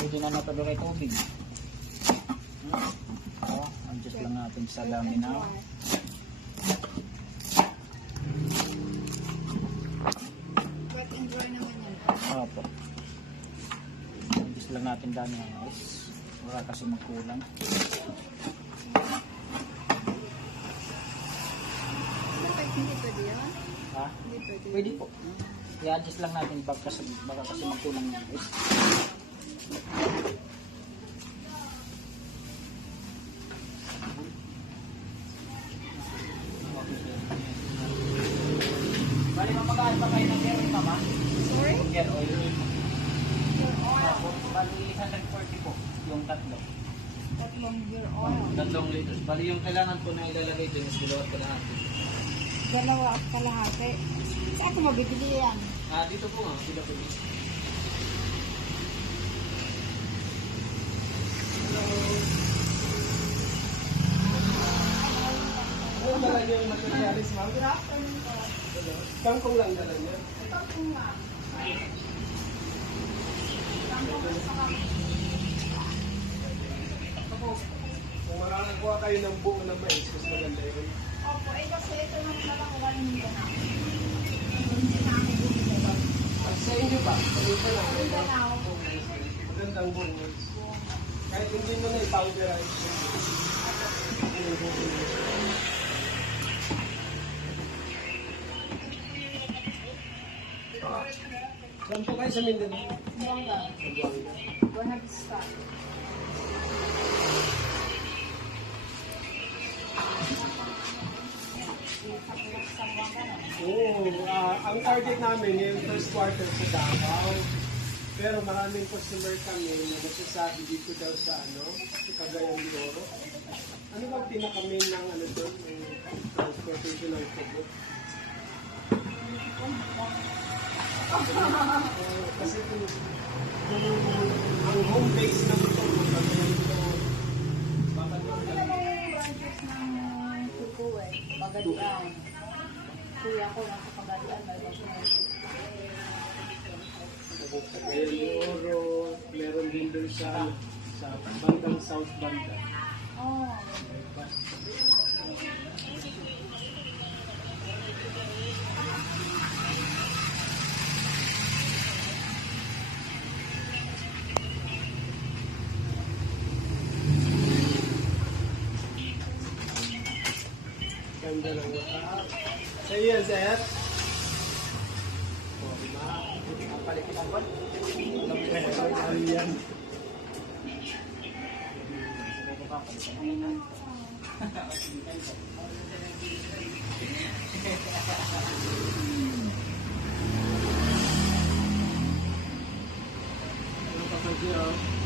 Pwede na natuloy kay tubig. So, adjust lang natin sa laminaw. Wet and dry naman yan. Opo. Adjust lang natin dami ng ice. Wala kasi magkulang. Bakit hindi pwede yan? Ha? Hindi pwede. Pwede po. I-adjust lang natin baka kasi magkulang ng ice. Bali, mamagaan pa kayo ng gear, mama? Sorry? Gear oil. Your oil. Bali, 140 po yung tatlo. Tatlong your oil. 2 liters. Bali, yung kailangan po na ilalagay dun is dalawat ko lahat. Dalawa at kalahati. Saan ko mabibili yan? Dito po nga, sila po dito. Ano dala niyo yung materialis, ma'am? Good afternoon po. Kangkong lang dala niyo. Ito po nga. Tangkong at saka. Kung makakakuha kayo ng buo ng mais, mas maganda yun. Opo, kasi ito nang nalang 1 million na. Hindi na ako bumili. At sa inyo ba? Sabi ko lang, Mindanao. magandang buo mais. Kahit hindi mo na i-powderize. Saan po kayo sa Mindanao? Bongga. Buena Vista. Oo, ang target namin yung first quarter sa Davao. Pero maraming customer kami na nagsasabi dito daw sa sa Cagayan de Oro. Ano bang pinaka-main ng doon, yung transportation ng tubo? Kasi kung ang home base ng tubo, Cagayan de Oro, baka doon Ito lang. lang yung branches ng Tupo eh. Pagadian. Kuya ko nasa Pagadian. Cagayan de Oro, meron din doon sa bandang South Banda. Oh. Ganda ng mata. Sa iyo, sir. Palikit ang buwan. Ayan. Ano pa sa